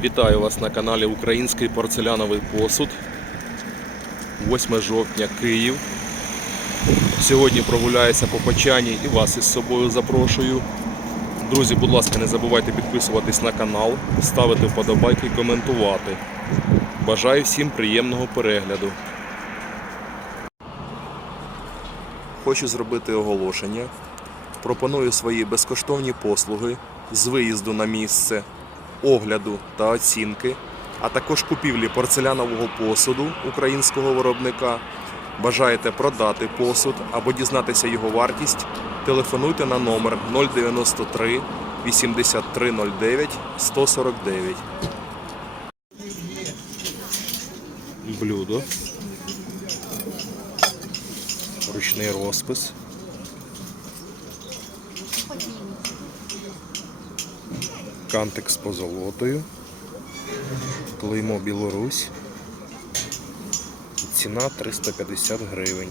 Вітаю вас на каналі Український порцеляновий посуд. 8 жовтня, Київ. Сьогодні прогуляюся по Почані і вас із собою запрошую. Друзі, будь ласка, не забувайте підписуватись на канал, ставити вподобайки і коментувати. Бажаю всім приємного перегляду. Хочу зробити оголошення. Пропоную свої безкоштовні послуги з виїзду на місце, огляду та оцінки, а також купівлі порцелянового посуду українського виробника. Бажаєте продати посуд або дізнатися його вартість? Телефонуйте на номер 093 8309 149. Блюдо. Ручний розпис. Кантик з позолотою. Клеймо Білорусь. Ціна 350 гривень.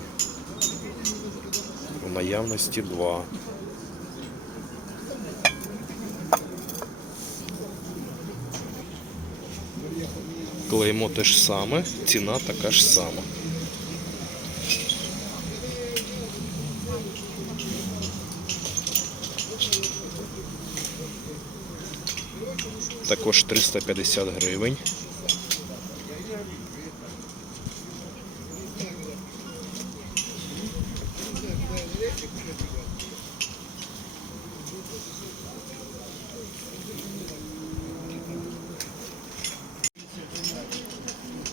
У наявності 2. Клеймо те ж саме, ціна така ж сама. Також 350 гривень.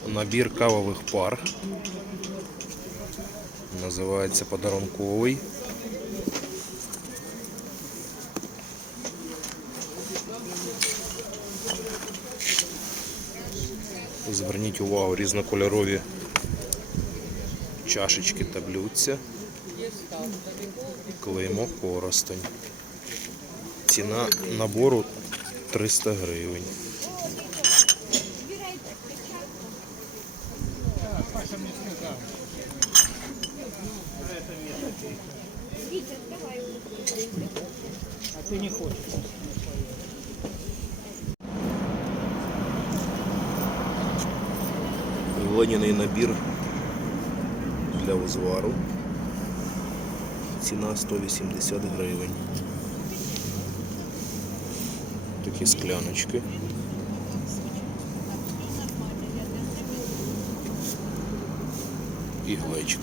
Набір кавових пар. Називається подарунковий. Зверніть увагу різнокольорові чашечки та блюдця. Клеймо коростень. Ціна набору 300 гривень. Глиняний набір для узвару. Ціна 180 гривень. Такі скляночки. І глечик.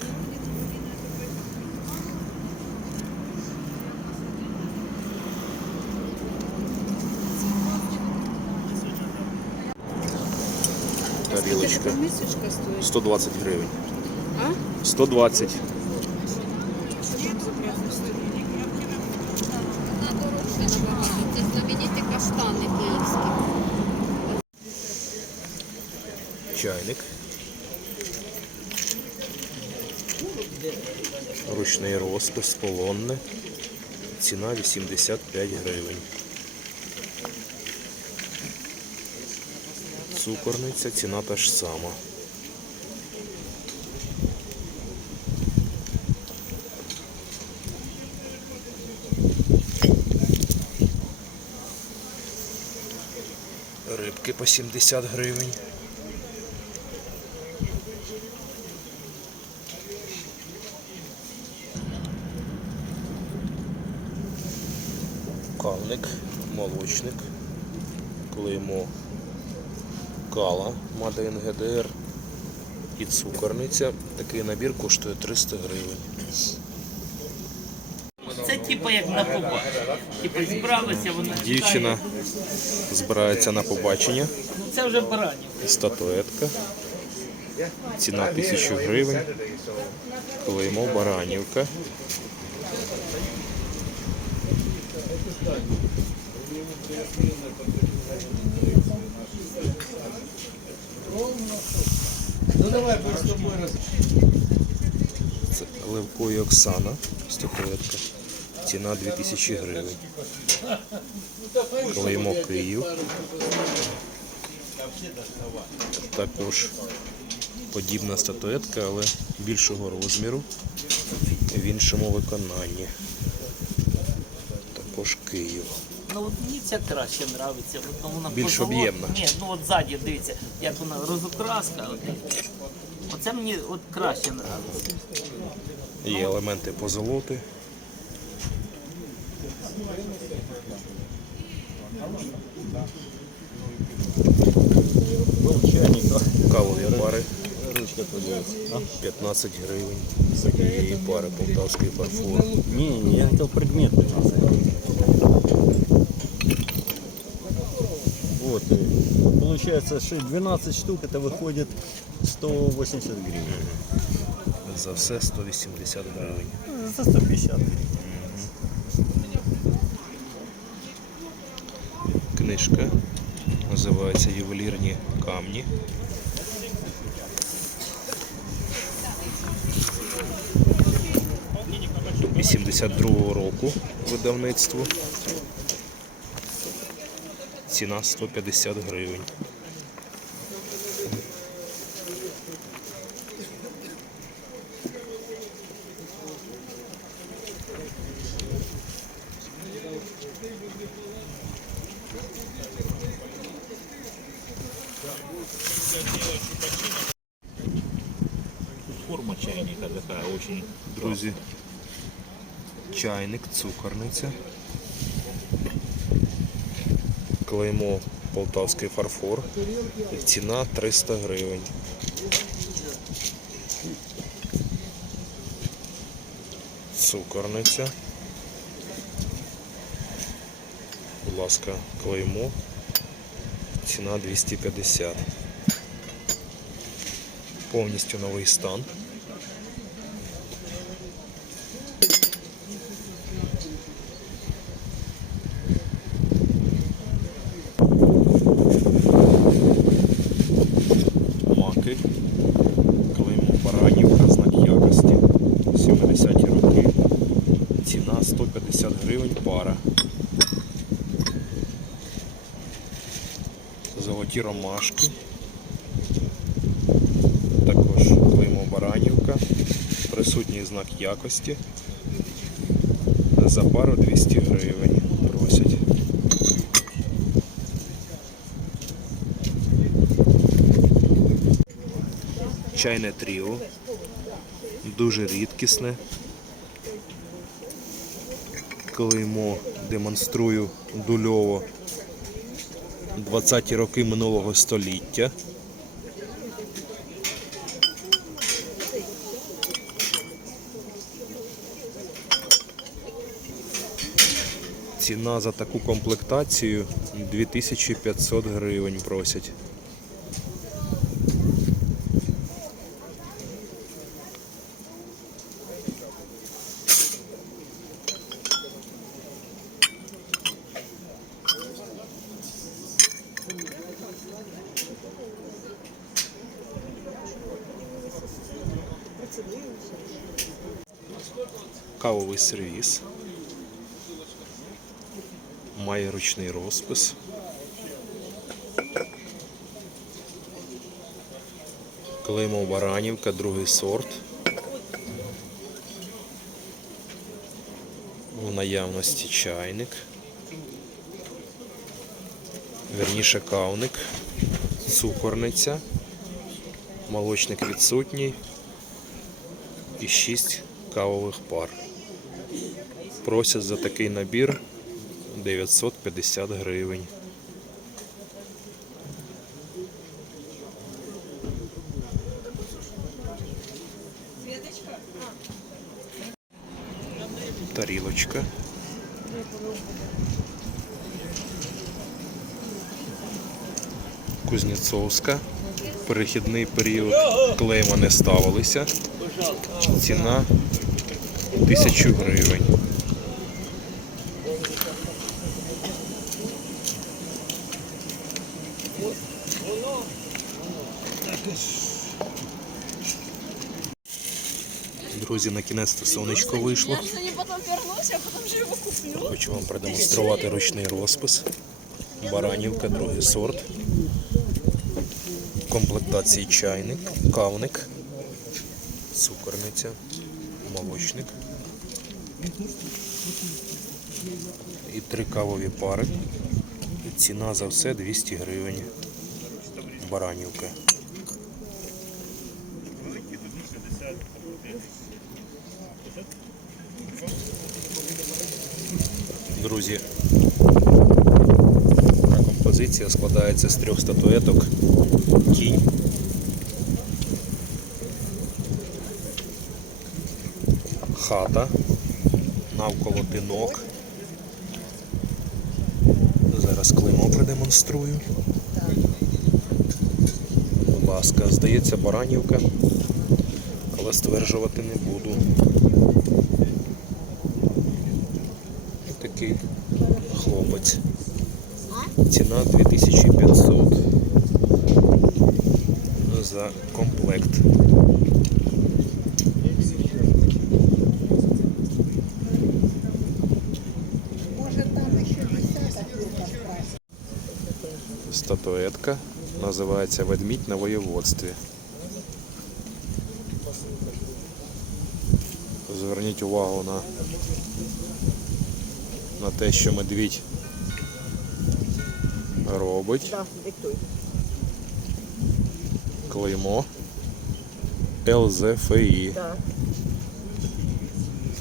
Тарілочка. Мисочка стоит. 120 гривень. А? 120. Вона дорожча набагато. Це знамениті каштани київські. Чайник. Ручний розпис, полонне. Ціна 85 гривень. Цукорниця, ціна та ж сама. Рибки по 70 гривень. Кавник, молочник, клеймо кала Маден ГДР і цукорниця. Такий набір коштує 300 гривень. Це типу як на побачення. Типу зібралися вони. Дівчина збирається на побачення. Ну, Це вже баранів. Статуетка. Ціна 1000 гривень. Клеймо Баранівка. Це Левко і Оксана. Статуетка. Ціна 2000 гривень. Клеймо Київ. Також подібна статуетка, але більшого розміру в іншому виконанні. Також Київ. Ну от мені ця краще подобається. Вона більш об'ємна. Ні, ну от ззаді дивіться, як вона розукраска. Оце мені от краще подобається. Є елементи позолоти. Кавові пари 15 гривень. За однієї пари полтавський фарфор. Ні, ні, я хотів предмет 15. Получается, что 12 штук, это выходит 180 гривен. За все 180 гривень. За 150. Книжка. Називається Ювелірні камні. – 82-го року видавництво. Ціна 150 гривень. Форма чайника такая очень Друзі, чайник, цукорниця. Клеймо полтавський фарфор. Ціна 300 гривень. Цукорниця. Будь ласка, клеймо. Ціна 250. Повністю новий стан. маки, клеймо баранівка, знак якості, 70-ті роки. Ціна 150 гривень пара. Золоті ромашки. Також клеймо баранівка, присутній знак якості. За пару 200 гривень просять. Чайне тріо. Дуже рідкісне. Клеймо демонструю дульово 20-ті роки минулого століття. Ціна за таку комплектацію 2500 гривень просять. Кавовий сервіс. Має ручний розпис. Клеймо Баранівка, другий сорт. В наявності чайник. Верніше кавник, цукорниця, молочник відсутній і 6 кавових пар. Просять за такий набір 950 гривень. Тарілочка. Кузнєцовська. Перехідний період клейма не ставилися. Ціна 1000 гривень. Друзі, на кінець сонечко вийшло. Хочу вам продемонструвати ручний розпис. Баранівка, другий сорт. Комплектації чайник, кавник, цукорниця, молочник і три кавові пари. Ціна за все 200 гривень. Баранівка. Друзі, така композиція складається з трьох статуеток. Кінь. Хата. Навколо тинок. Зараз клеймо продемонструю. Будь ласка, здається, баранівка, але стверджувати не буду. Такий хлопець. Ціна 2500 за комплект. Статуетка називається Ведмідь на воєводстві. Зверніть увагу на, на те, що медвідь робить. Клеймо ЛЗФІ.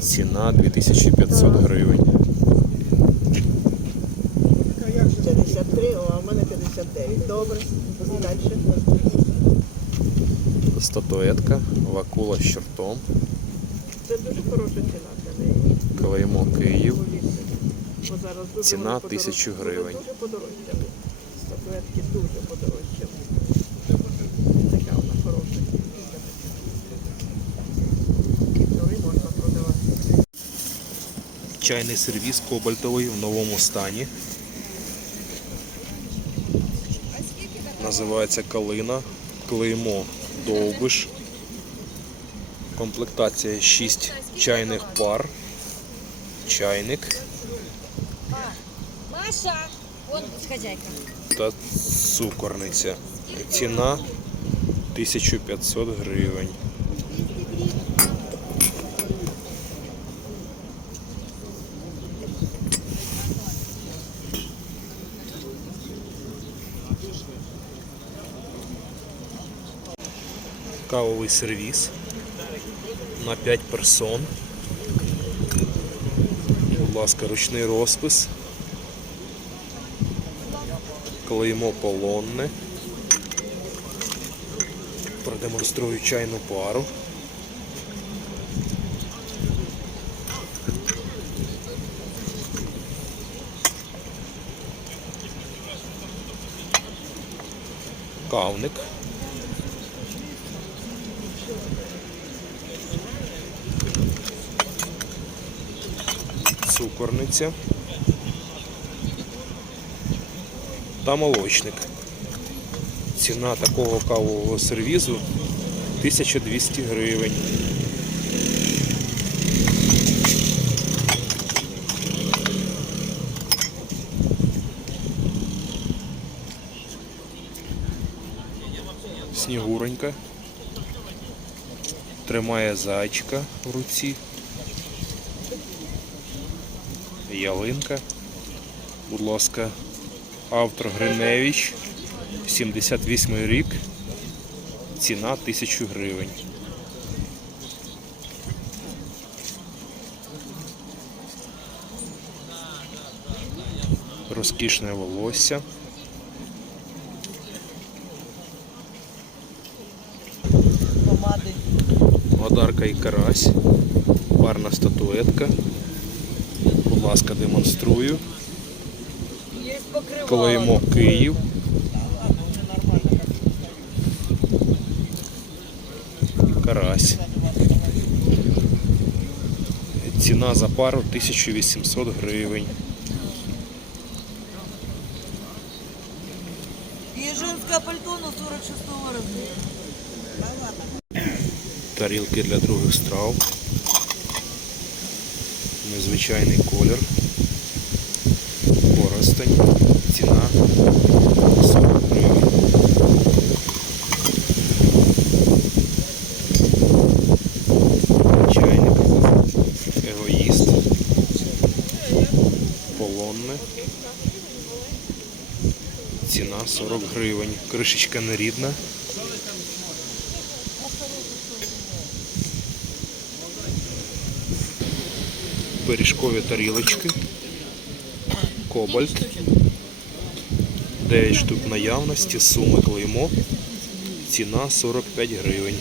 Ціна 2500 гривень. 53, а в мене 59. Добре. Далі. Статуетка, вакула з чортом, Це дуже хороша ціна для неї. клеймо Київ. Бо зараз дуже Ціна вони подорож- гривень. Дуже подорожчали. Статуетки дуже подорожчали. Така вона хороша. Ну і можна продавати. Чайний сервіс кобальтовий в новому стані. Називається калина. Клеймо довбиш. Комплектація 6 чайних пар. Чайник Маша, он хазяйка. та цукорниця. Ціна 1500 гривень. Кавовий сервіс на 5 персон. Будь ласка, ручний розпис. Клеймо полонне. Продемонструю чайну пару. Кавник. Цукорниця. та молочник. Ціна такого кавового сервізу 1200 гривень. Снігуронька. Тримає зайчика в руці. Ялинка. Будь ласка, Автор Гриневич, 78 рік, ціна 1000 гривень. Розкішне волосся. Годарка і карась. Парна статуетка. Будь ласка, демонструю. Клеймо Київ. Карась. Ціна за пару 1800 гривень. Жінська пальто на 46 розміру. Тарілки для других страв незвичайний колір, поростень, ціна 40 гривень. Чайник, егоїст, полонне. Ціна 40 гривень. Кришечка нерідна. Пиріжкові тарілочки. Кобальт. 9 штук наявності, сума клеймо. Ціна 45 гривень.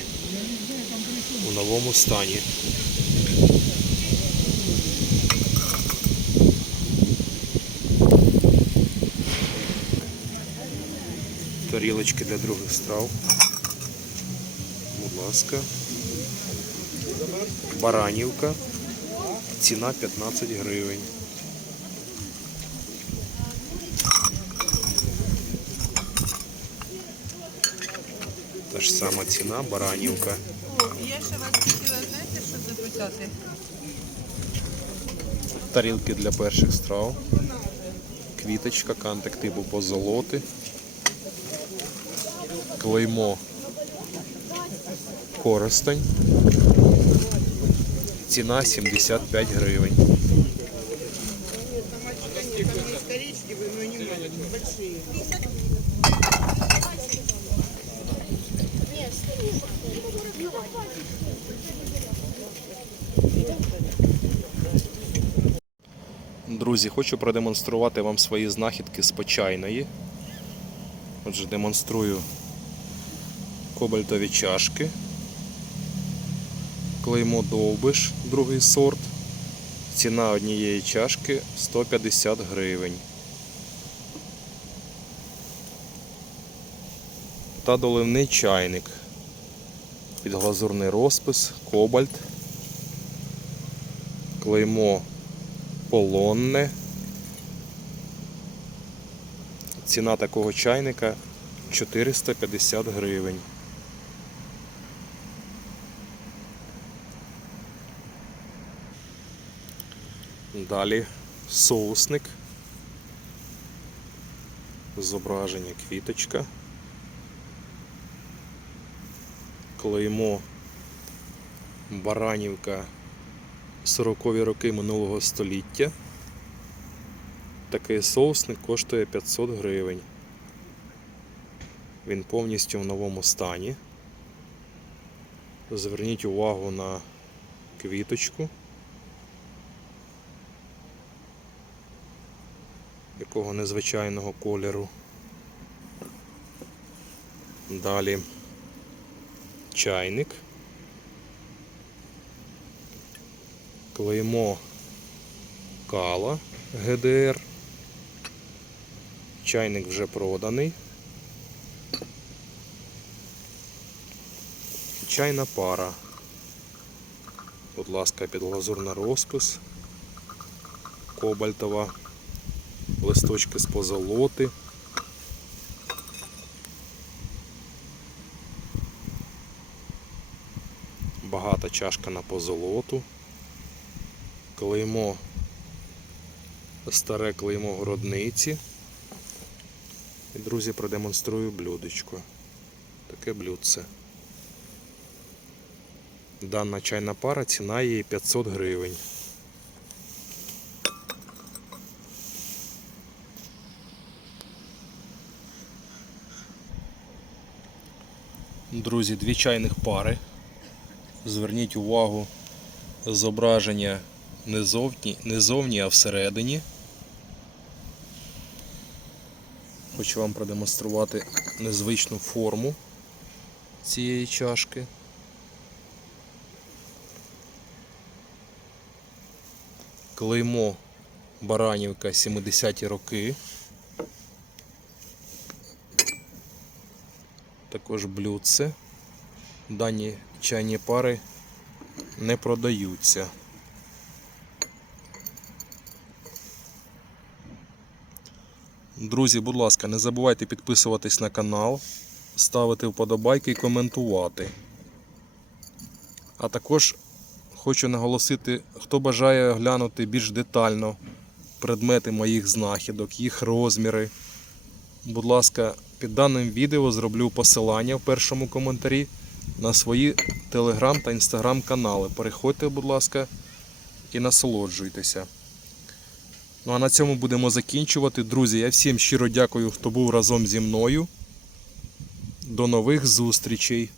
У новому стані. Тарілочки для других страв. Будь ласка. Баранівка. Ціна 15 гривень. Та ж сама ціна, баранівка. Я ще вас хотіла, знаєте, що запитати? Тарілки для перших страв. Квіточка, кантик типу позолоти. Клеймо Коростень. Ціна 75 гривень. Друзі, хочу продемонструвати вам свої знахідки з почайної. Отже, демонструю кобальтові чашки. Клеймо довбиш, другий сорт. Ціна однієї чашки 150 гривень. Та доливний чайник. Підглазурний розпис, кобальт. Клеймо полонне. Ціна такого чайника 450 гривень. Далі соусник. Зображення квіточка. Клеймо Баранівка 40-ві роки минулого століття. Такий соусник коштує 500 гривень. Він повністю в новому стані. Зверніть увагу на квіточку. Якого незвичайного кольору. Далі чайник. Клеймо Кала ГДР. Чайник вже проданий. Чайна пара. Будь ласка, підглазурна розпис. Кобальтова. Листочки з позолоти. Багата чашка на позолоту. Клеймо, старе клеймо городниці. І, друзі, продемонструю блюдечко. Таке блюдце. Дана чайна пара, ціна її 500 гривень. Друзі, дві чайних пари. Зверніть увагу зображення не зовні, не зовні, а всередині. Хочу вам продемонструвати незвичну форму цієї чашки. Клеймо Баранівка 70-ті роки. Також блюдце. Дані чайні пари не продаються. Друзі, будь ласка, не забувайте підписуватись на канал, ставити вподобайки і коментувати. А також хочу наголосити, хто бажає оглянути більш детально предмети моїх знахідок, їх розміри. Будь ласка, під даним відео зроблю посилання в першому коментарі на свої телеграм та інстаграм канали. Переходьте, будь ласка, і насолоджуйтеся. Ну а на цьому будемо закінчувати. Друзі, я всім щиро дякую, хто був разом зі мною. До нових зустрічей.